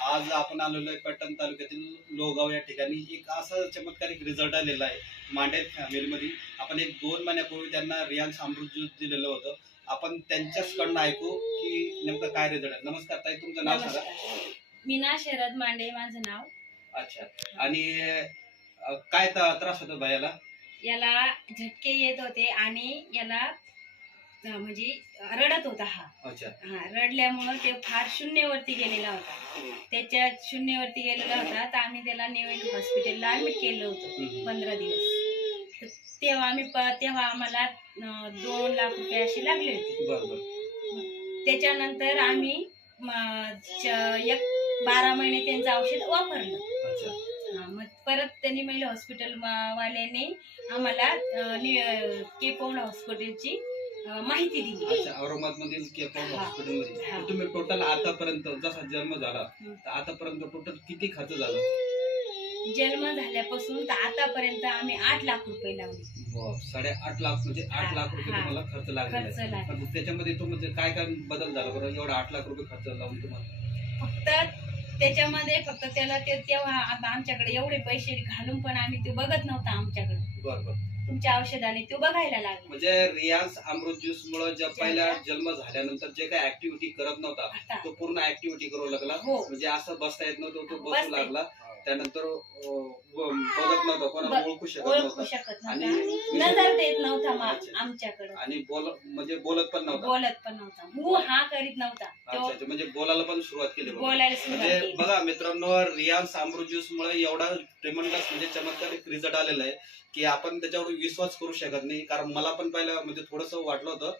आज आपण आलेलो आहे पैठण तालुक्यातील लोहगाव या ठिकाणी. एक असा चमत्कारिक रिझल्ट आलेला आहे मांडे फॅमिलीमध्ये. आपण एक 2 महिन्यापूर्वी त्यांना रियांश अमृत ज्यूस दिलेलं होतं. आपण त्यांच्याचकडनं ऐकू की नेमकं काय रिझल्ट आहे. नमस्कार ताई, तुमचं नाव सांगा. मीना शरद मांडे माझं नाव. अच्छा. आणि काय त्रास होतो भैयाला? याला झटके येत होते आणि याला म्हणजे रडत होता हा. अच्छा. रडल्यामुळे ते फार शून्यवरती गेलेला होता. त्याच्या शून्यवरती गेलेला होता तर आम्ही त्याला नेवल हॉस्पिटलला ऍडमिट केलं होतं 15 दिवस. तेव्हा आम्हाला 2 लाख रुपये अशी लागले होते. बरोबर. त्याच्यानंतर आम्ही 12 महिने त्यांचं औषध वापरलं. अच्छा. मग परत त्यांनी महिला हॉस्पिटल वाल्याने आम्हाला केपौंड हॉस्पिटलची माहिती दिली. अच्छा. औरंगाबादमधील केपौंड हॉस्पिटलमध्ये तुम्ही टोटल आतापर्यंत जसा जन्म झाला तर आतापर्यंत टोटल किती खर्च झाला? जन्म झाल्यापासून तर आतापर्यंत आम्ही 8 लाख रुपये लावले. 8.5 लाख म्हणजे 8 लाख रुपये तुम्हाला खर्च लागला. त्याच्यामध्ये म्हणजे काय काय बदल झाला बरं एवढा 8 लाख रुपये खर्च लावून तुम्हाला? फक्त त्याला तेव्हा आता आमच्याकडे एवढे पैसे घालून पण आम्ही ते बघत नव्हता आमच्याकडे. बरोबर. तुमच्या औषधाने तो बघायला लागला. म्हणजे रियांश अमृत ज्यूस मुळे ज्या पहिल्या जन्म झाल्यानंतर जे काही ऍक्टिव्हिटी करत नव्हता तो पूर्ण ऍक्टिव्हिटी करू लागला. म्हणजे असं बसता येत नव्हतं, तो बसू लागला. त्यानंतर बघत नव्हता, कोणाला ओळखू शकत आणि नजर देत नव्हता आमच्याकडे. आणि म्हणजे बोलत पण नव्हता. हा करीत नव्हता. म्हणजे बोलायला पण सुरुवात केली. म्हणजे बघा मित्रांनो, रियांश अमृत ज्यूस मुळे एवढा ट्रेमेंडस म्हणजे चमत्कारिक रिझल्ट आलेला आहे की आपण त्याच्यावर विश्वास करू शकत नाही. कारण मला पण पहिलं म्हणजे थोडस वाटलं होतं,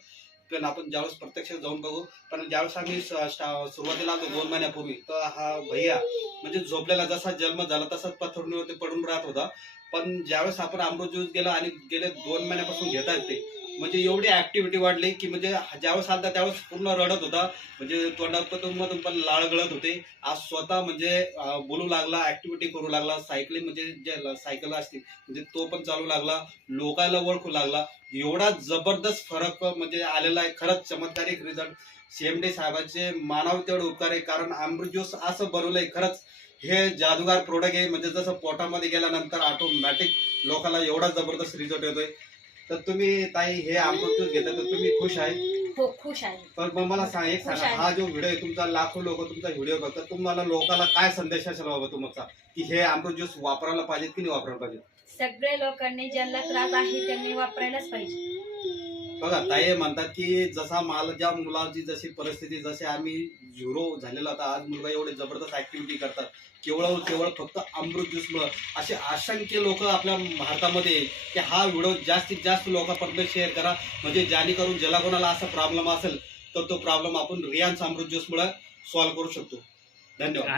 पण आपण ज्यावेळेस प्रत्यक्ष जाऊन बघू. पण ज्यावेळेस आम्ही सुरुवातीला आलो 2 महिन्यापूर्वी तर हा भैया म्हणजे झोपलेला, जसा जन्म झाला तसाच पथडीवरती पडून राहत होता. पण ज्यावेळेस आपण अमृत ज्यूस गेला आणि गेले 2 महिन्यापासून घेता येते म्हणजे एवढी ऍक्टिव्हिटी वाढली की म्हणजे ज्यावेळेस आलता त्यावेळेस पूर्ण रडत होता. म्हणजे तोंडातून पण लाळ गळत होते. आज स्वतः म्हणजे बोलू लागला, ऍक्टिव्हिटी करू लागला. सायकलिंग म्हणजे जे सायकल असते म्हणजे तो पण चालू लागला, लोकांना ओळखू लागला. एवढा जबरदस्त फरक म्हणजे आलेला आहे. खरंच चमत्कारिक रिझल्ट. CMD साहेबांचे मानावे तेवढे उपकार आहे. कारण अमृत ज्यूस असं बनवलंय, खरंच हे जादूगार प्रोडक्ट आहे. म्हणजे जसं पोटामध्ये गेल्यानंतर ऑटोमॅटिक लोकांना एवढा जबरदस्त रिझल्ट येतोय. तर तुम्ही ताई हे अमृत ज्यूस घेता तर तुम्ही खुश आहे? हो, खुश आहे. पण मग मला सांगा, हा जो व्हिडिओ आहे तुमचा, लाखो लोक तुमचा व्हिडिओ बघतात, तुम्हाला लोकांना काय संदेश असेल बाबा तुमचा की हे अमृत ज्यूस वापरायला पाहिजे की नाही वापरायला पाहिजे? सगळ्या लोकांनी ज्यांना त्रास आहे त्यांनी वापरायलाच पाहिजे. बघा ताई म्हणतात की जसा ज्या मुलाची जशी परिस्थिती, जसे आम्ही 0 झालेला होता, आज मुलगा एवढे जबरदस्त ऍक्टिव्हिटी करतात केवळ फक्त अमृत ज्यूस मुळे. असे असंख्य लोक आपल्या भारतामध्ये की हा व्हिडिओ जास्तीत जास्त लोकांपर्यंत शेअर करा. म्हणजे जेणेकरून ज्याला कोणाला असा प्रॉब्लेम असेल तर तो प्रॉब्लेम आपण रियांश अमृत ज्यूस मुळे सॉल्व्ह करू शकतो. धन्यवाद.